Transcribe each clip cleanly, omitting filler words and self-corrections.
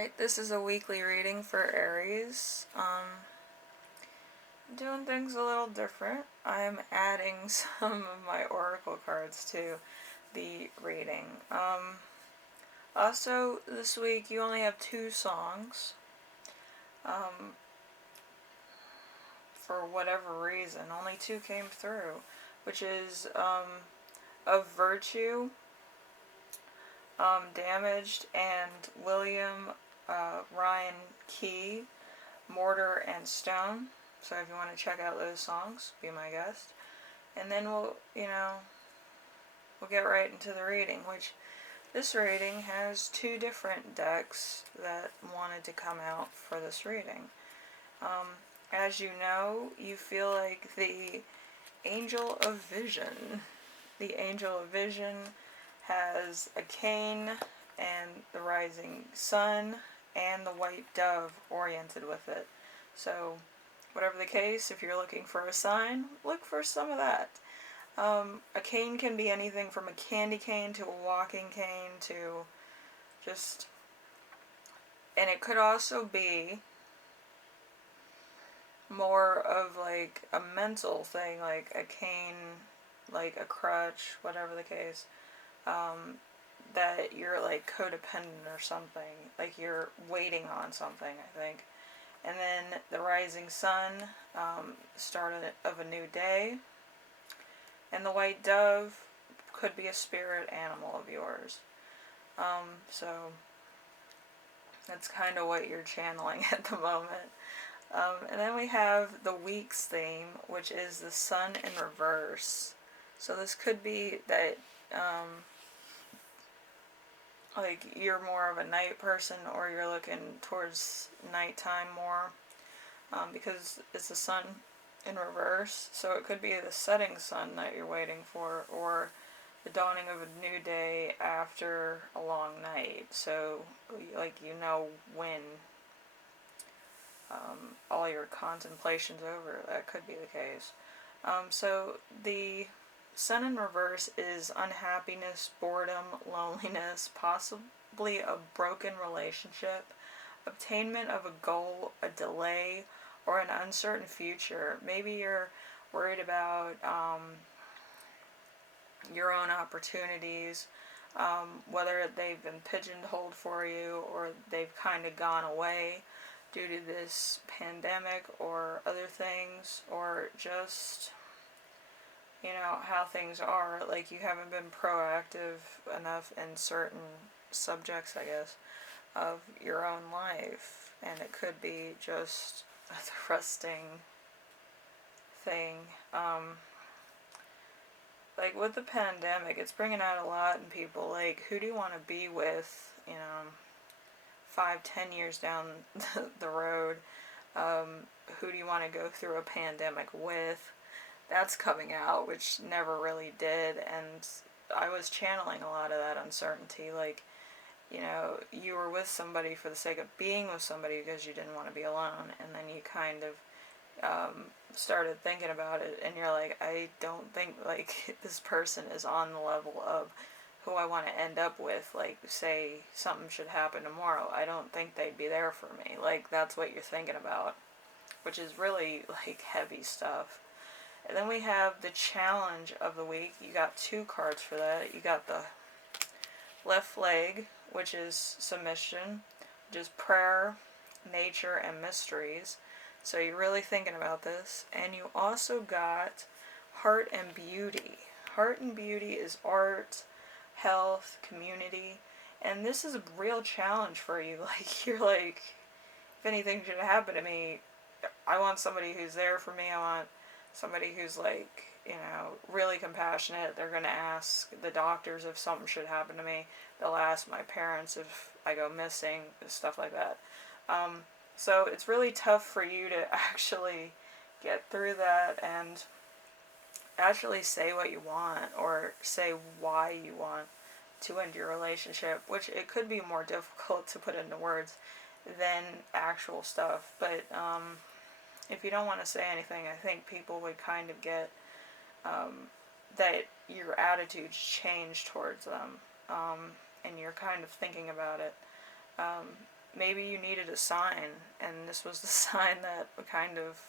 Alright, this is a weekly reading for Aries. Doing things a little different. I'm adding some of my oracle cards to the reading. Also, this week you only have 2 songs. For whatever reason, only 2 came through, which is Of Virtue, Damaged, and William Ryan Key, Mortar and Stone. So if you want to check out those songs, be my guest. And then we'll get right into the reading, which this reading has 2 different decks that wanted to come out for this reading. As you know, you feel like the Angel of Vision. The Angel of Vision has a cane and the rising sun and the white dove oriented with it. So whatever the case, if you're looking for a sign, look for some of that. A cane can be anything from a candy cane to a walking cane to just... And it could also be more of like a mental thing, like a cane, like a crutch, whatever the case. That you're like codependent or something, like you're waiting on something, I think. And then the rising sun, start of a new day. And the white dove could be a spirit animal of yours. So that's kind of what you're channeling at the moment. And then we have the week's theme, which is the sun in reverse. So this could be that like you're more of a night person, or you're looking towards nighttime more, because it's the sun in reverse. So it could be the setting sun that you're waiting for, or the dawning of a new day after a long night. So like when all your contemplation's over, that could be the case. So the sun in reverse is unhappiness, boredom, loneliness, possibly a broken relationship, obtainment of a goal, a delay, or an uncertain future. Maybe you're worried about your own opportunities, whether they've been pigeonholed for you or they've kind of gone away due to this pandemic or other things, or just how things are, like you haven't been proactive enough in certain subjects, I guess, of your own life. And it could be just a thrusting thing. Like with the pandemic, it's bringing out a lot in people, like who do you want to be with 5-10 years down the road? Who do you want to go through a pandemic with? That's coming out, which never really did. And I was channeling a lot of that uncertainty, like you were with somebody for the sake of being with somebody because you didn't want to be alone, and then you kind of started thinking about it, and you're like, I don't think like this person is on the level of who I want to end up with. Like, say something should happen tomorrow, I don't think they'd be there for me. Like, that's what you're thinking about, which is really like heavy stuff. And then we have the challenge of the week. You got 2 cards for that. You got the left leg, which is submission, which is prayer, nature, and mysteries. So you're really thinking about this. And you also got heart and beauty. Heart and beauty is art, health, community. And this is a real challenge for you. Like, you're like, if anything should happen to me, I want somebody who's there for me. I want somebody who's like, really compassionate. They're going to ask the doctors if something should happen to me. They'll ask my parents if I go missing, stuff like that. So it's really tough for you to actually get through that and actually say what you want, or say why you want to end your relationship, which it could be more difficult to put into words than actual stuff. But if you don't want to say anything, I think people would kind of get that your attitude's changed towards them, and you're kind of thinking about it. maybe you needed a sign, and this was the sign that kind of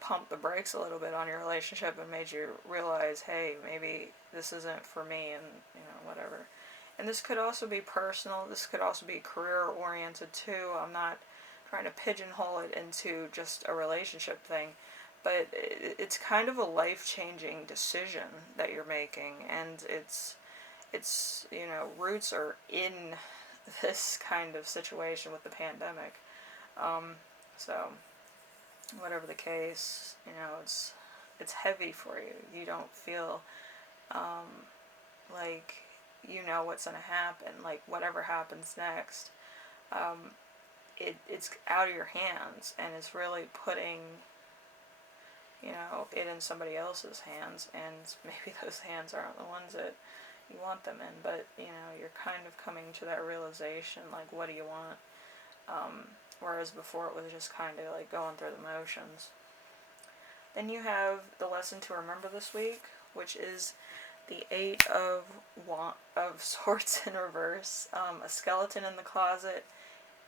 pumped the brakes a little bit on your relationship and made you realize, hey, maybe this isn't for me, and whatever. And this could also be personal. This could also be career oriented too. I'm not trying to pigeonhole it into just a relationship thing, but it's kind of a life changing decision that you're making, and it's roots are in this kind of situation with the pandemic. So whatever the case, it's heavy for you. You don't feel like what's gonna happen. Like whatever happens next, it's out of your hands, and it's really putting it in somebody else's hands, and maybe those hands aren't the ones that you want them in, but you're kind of coming to that realization, like, what do you want? Whereas before it was just kind of like going through the motions. Then you have the lesson to remember this week, which is the Eight of Swords in reverse. A skeleton in the closet,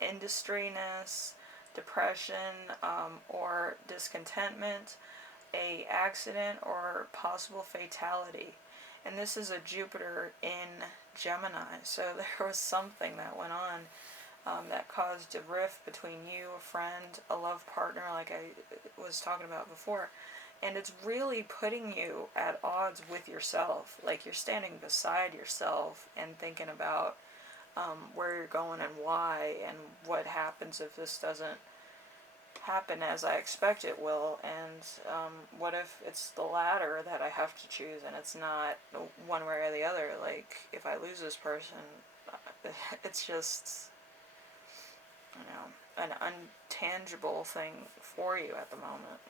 industryness, depression, or discontentment, a accident, or possible fatality. And this is a Jupiter in Gemini, so there was something that went on that caused a rift between you, a friend, a love partner, like I was talking about before. And it's really putting you at odds with yourself. Like you're standing beside yourself and thinking about where you're going and why, and what happens if this doesn't happen as I expect it will, and what if it's the latter that I have to choose, and it's not one way or the other. Like if I lose this person, it's just an untangible thing for you at the moment,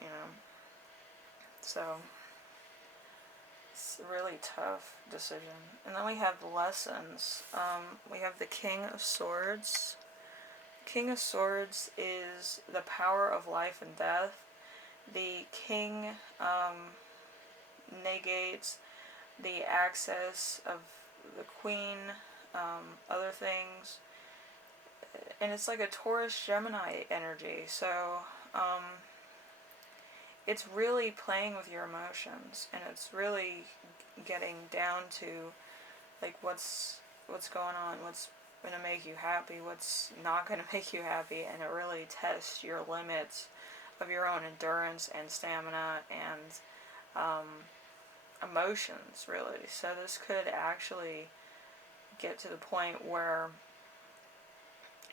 So it's a really tough decision. And then we have the lessons. We have the King of Swords. King of Swords is the power of life and death. The King negates the access of the Queen, other things. And it's like a Taurus Gemini energy, so it's really playing with your emotions, and it's really getting down to like what's going on, what's going to make you happy, what's not going to make you happy, and it really tests your limits of your own endurance and stamina and emotions, really. So this could actually get to the point where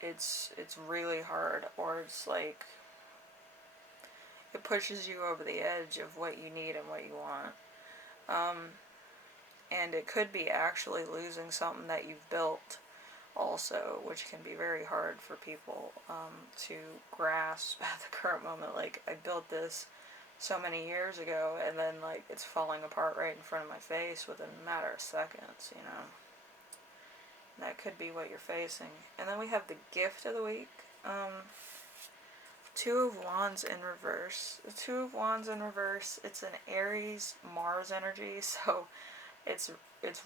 it's really hard, or it's like it pushes you over the edge of what you need and what you want. And it could be actually losing something that you've built also, which can be very hard for people to grasp at the current moment. Like, I built this so many years ago, and then like it's falling apart right in front of my face within a matter of seconds, That could be what you're facing. And then we have the gift of the week. Two of Wands in reverse. The Two of Wands in reverse, it's an Aries Mars energy, so it's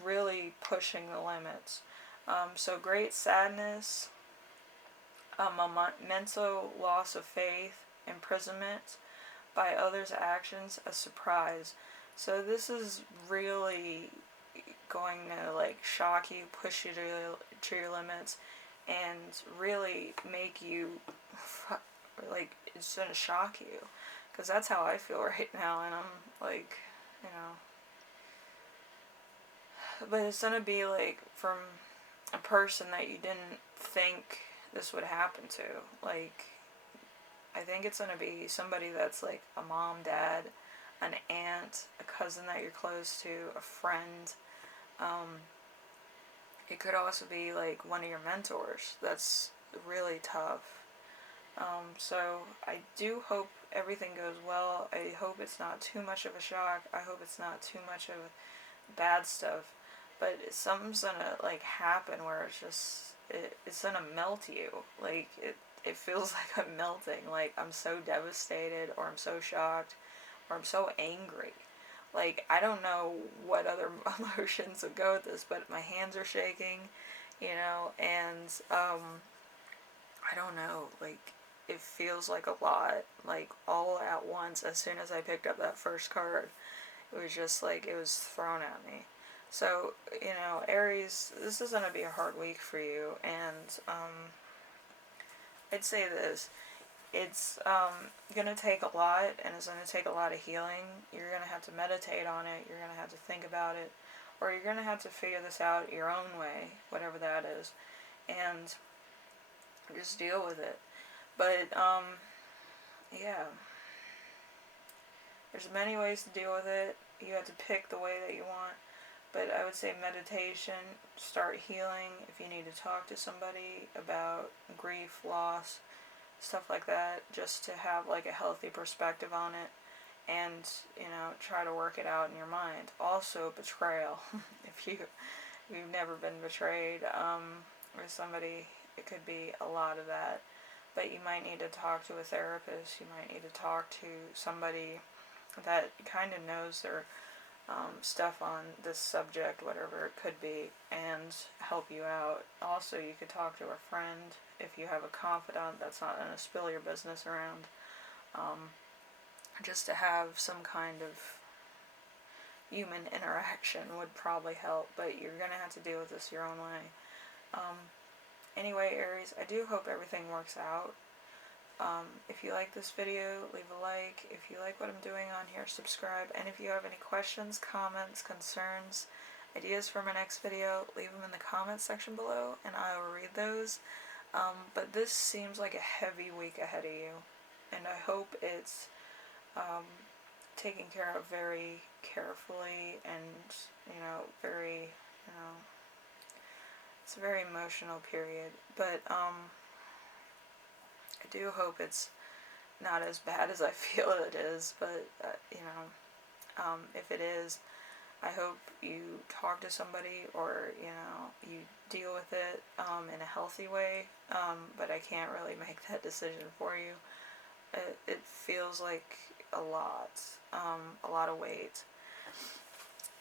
really pushing the limits. So great sadness, a mental loss of faith, imprisonment by others' actions, a surprise. So this is really going to like shock you, push you to your limits, and really make you like, it's gonna shock you, because that's how I feel right now, and I'm like, but it's gonna be like from a person that you didn't think this would happen to. Like, I think it's gonna be somebody that's like a mom, dad, an aunt, a cousin that you're close to, a friend. It could also be like one of your mentors that's really tough. So I do hope everything goes well. I hope it's not too much of a shock. I hope it's not too much of bad stuff. But something's gonna like happen where it's just it's gonna melt you. Like it feels like I'm melting. Like I'm so devastated, or I'm so shocked, or I'm so angry. Like I don't know what other emotions would go with this, but my hands are shaking. and I don't know, like, it feels like a lot, like, all at once. As soon as I picked up that first card, it was just like it was thrown at me. So, Aries, this is going to be a hard week for you, and I'd say this. It's going to take a lot, and it's going to take a lot of healing. You're going to have to meditate on it, you're going to have to think about it, or you're going to have to figure this out your own way, whatever that is, and just deal with it. But, yeah, there's many ways to deal with it. You have to pick the way that you want. But I would say meditation, start healing if you need to talk to somebody about grief, loss, stuff like that, just to have like a healthy perspective on it, and try to work it out in your mind. Also, betrayal. if you've never been betrayed with somebody, it could be a lot of that. But you might need to talk to a therapist. You might need to talk to somebody that kind of knows their stuff on this subject, whatever it could be, and help you out. Also, you could talk to a friend if you have a confidant that's not going to spill your business around. Just to have some kind of human interaction would probably help, but you're going to have to deal with this your own way. Anyway, Aries, I do hope everything works out. If you like this video, leave a like. If you like what I'm doing on here, subscribe. And if you have any questions, comments, concerns, ideas for my next video, leave them in the comments section below, and I will read those. But this seems like a heavy week ahead of you, and I hope it's taken care of very carefully, and very, it's a very emotional period. But I do hope it's not as bad as I feel it is, but if it is, I hope you talk to somebody, or you deal with it in a healthy way, but I can't really make that decision for you. It feels like a lot of weight,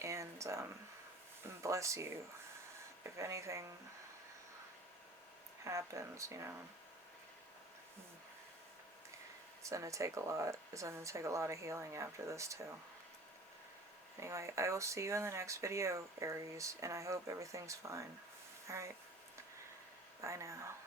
and bless you. If anything happens, it's gonna take a lot. It's gonna take a lot of healing after this too. Anyway, I will see you in the next video, Aries, and I hope everything's fine. Alright, bye now.